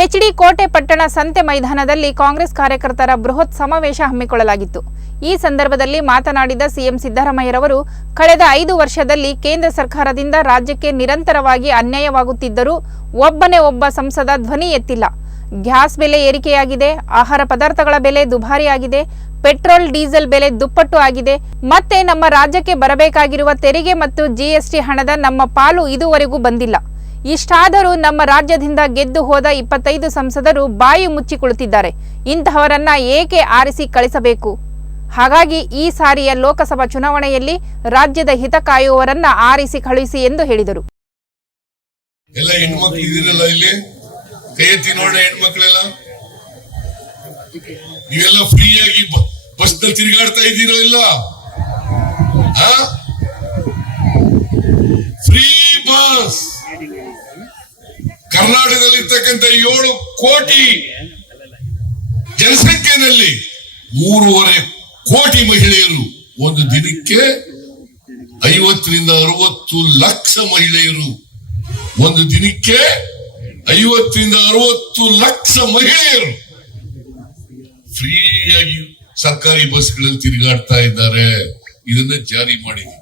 HD ಕೋಟೆ ಪಟ್ಟಣ ಸಂತೆ ಮೈದಾನದಲ್ಲಿ ಕಾಂಗ್ರೆಸ್ ಕಾರ್ಯಕರ್ತರ ಬೃಹತ್ ಸಮಾವೇಶ ಹಮ್ಮಿಕೊಳ್ಳಲಾಗಿತ್ತು. ಈ ಸಂದರ್ಭದಲ್ಲಿ ಮಾತನಾಡಿದ ಸಿಎಂ ಸಿದ್ದರಾಮಯ್ಯರವರು, ಕಳೆದ ಐದು ವರ್ಷದಲ್ಲಿ ಕೇಂದ್ರ ಸರ್ಕಾರದಿಂದ ರಾಜ್ಯಕ್ಕೆ ನಿರಂತರವಾಗಿ ಅನ್ಯಾಯವಾಗುತ್ತಿದ್ದರೂ ಒಬ್ಬನೇ ಒಬ್ಬ ಸಂಸದ ಧ್ವನಿ ಎತ್ತಿಲ್ಲ. ಗ್ಯಾಸ್ ಬೆಲೆ ಏರಿಕೆಯಾಗಿದೆ, ಆಹಾರ ಪದಾರ್ಥಗಳ ಬೆಲೆ ದುಬಾರಿಯಾಗಿದೆ, ಪೆಟ್ರೋಲ್, ಡೀಸೆಲ್ ಬೆಲೆ ದುಪ್ಪಟ್ಟು ಆಗಿದೆ. ಮತ್ತೆ ನಮ್ಮ ರಾಜ್ಯಕ್ಕೆ ಬರಬೇಕಾಗಿರುವ ತೆರಿಗೆ ಮತ್ತು ಜಿಎಸ್ಟಿ ಹಣದ ನಮ್ಮ ಪಾಲು ಇದುವರೆಗೂ ಬಂದಿಲ್ಲ. ಇಷ್ಟಾದರೂ ನಮ್ಮ ರಾಜ್ಯದಿಂದ ಗೆದ್ದು ಹೋದ ಇಪ್ಪತ್ತೈದು ಸಂಸದರು ಬಾಯಿ ಮುಚ್ಚಿಕೊಳ್ಳುತ್ತಿದ್ದಾರೆ. ಇಂತಹವರನ್ನ ಏಕೆ ಆರಿಸಿ ಕಳಿಸಬೇಕು? ಹಾಗಾಗಿ ಈ ಸಾರಿಯ ಲೋಕಸಭಾ ಚುನಾವಣೆಯಲ್ಲಿ ರಾಜ್ಯದ ಹಿತ ಕಾಯುವವರನ್ನ ಆರಿಸಿ ಕಳುಹಿಸಿ ಎಂದು ಹೇಳಿದರು. ಎಲ್ಲ ಹೆಣ್ಮಕ್ಳು ಇದಿರಲ್ಲ ಇಲ್ಲಿ? ಕೈ ಎತ್ತಿ ನೋಡ ಹೆಣ್ಮಕ್ಳೆಲ್ಲ. ನೀವೆಲ್ಲ ಫ್ರೀಯಾಗಿ ಬಸ್ನಲ್ಲಿ ತಿರುಗಾಡ್ತಾ ಇದ್ದೀರೋ ಇಲ್ಲ? ಏಳು ಕೋಟಿ ಜನಸಂಖ್ಯೆಯಲ್ಲಿ ಮೂರುವರೆ ಕೋಟಿ ಮಹಿಳೆಯರು. ಒಂದು ದಿನಕ್ಕೆ ಐವತ್ತರಿಂದ ಅರವತ್ತು ಲಕ್ಷ ಮಹಿಳೆಯರು. ಒಂದು ದಿನಕ್ಕೆ ಐವತ್ತರಿಂದ ಅರವತ್ತು ಲಕ್ಷ ಮಹಿಳೆಯರು. ಫ್ರೀಯಾಗಿ ಸರ್ಕಾರಿ ಬಸ್ಗಳಲ್ಲಿ ತಿರುಗಾಡ್ತಾ ಇದ್ದಾರೆ. ಇದನ್ನ ಜಾರಿ ಮಾಡಿದೆ.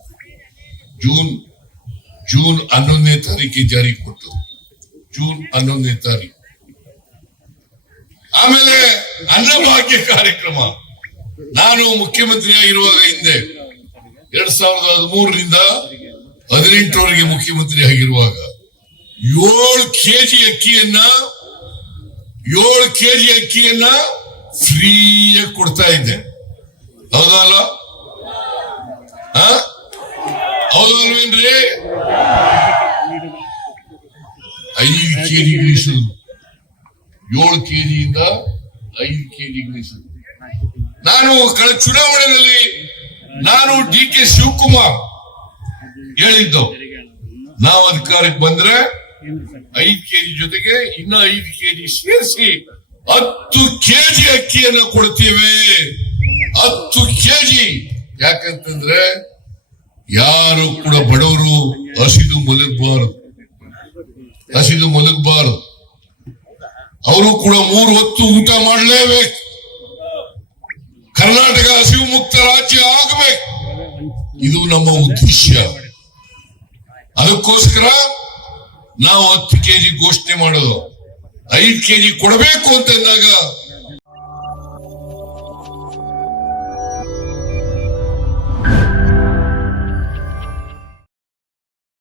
ಜೂನ್ ಜೂನ್ ಹನ್ನೊಂದನೇ ತಾರೀಕಿಗೆ ಜಾರಿ ಕೊಟ್ಟರು. ಜೂನ್ ಹನ್ನೊಂದನೇ ತಾರೀಕು ಆಮೇಲೆ ಅನ್ನಭಾಗ್ಯ ಕಾರ್ಯಕ್ರಮ. ನಾನು ಮುಖ್ಯಮಂತ್ರಿ ಆಗಿರುವಾಗ ಹಿಂದೆ ಎರಡ್ ಸಾವಿರದ ಹದಿಮೂರರಿಂದ ಹದಿನೆಂಟರವರೆಗೆ ಮುಖ್ಯಮಂತ್ರಿ ಆಗಿರುವಾಗ ಏಳು ಕೆಜಿ ಅಕ್ಕಿಯನ್ನ, ಏಳು ಕೆಜಿ ಅಕ್ಕಿಯನ್ನ ಫ್ರೀಯಾಗಿ ಕೊಡ್ತಾ ಇದ್ದೆ. ಹೌದಲ್ಲ? ಹೌದಲ್ವೇನ್ರಿ? ಐದು ಕೆಜಿ ಏಳು ಕೆಜಿಯಿಂದ ಐದು ಕೆಜಿ ನಾನು ಕಳೆದ ಚುನಾವಣೆಯಲ್ಲಿ ನಾನು ಡಿ ಕೆ ಶಿವಕುಮಾರ್ ಹೇಳಿದ್ದು. ನಾವು ಅಧಿಕಾರಕ್ಕೆ ಬಂದ್ರೆ ಐದು ಕೆಜಿ ಜೊತೆಗೆ ಇನ್ನ ಐದು ಕೆಜಿ ಸೇರಿಸಿ ಹತ್ತು ಕೆಜಿ ಅಕ್ಕಿಯನ್ನು ಕೊಡ್ತೀವಿ. ಹತ್ತು ಕೆಜಿ. ಯಾಕಂತಂದ್ರೆ ಯಾರು ಕೂಡ ಬಡವರು ಹಸಿದು ಮಲಗಬಾರದು. ಹಸಿದು ಮಲಗಬಾರದು. ಅವರು ಕೂಡ ಮೂರು ಹೊತ್ತು ಊಟ ಮಾಡಲೇಬೇಕು. ಕರ್ನಾಟಕ ಹಸಿವು ಮುಕ್ತ ರಾಜ್ಯ ಆಗಬೇಕು. ಇದು ನಮ್ಮ ಉದ್ದೇಶ. ಅದಕ್ಕೋಸ್ಕರ ನಾವು ಹತ್ತು ಕೆಜಿ ಘೋಷಣೆ ಮಾಡೋದು. ಐದು ಕೆಜಿ ಕೊಡಬೇಕು ಅಂತಂದಾಗ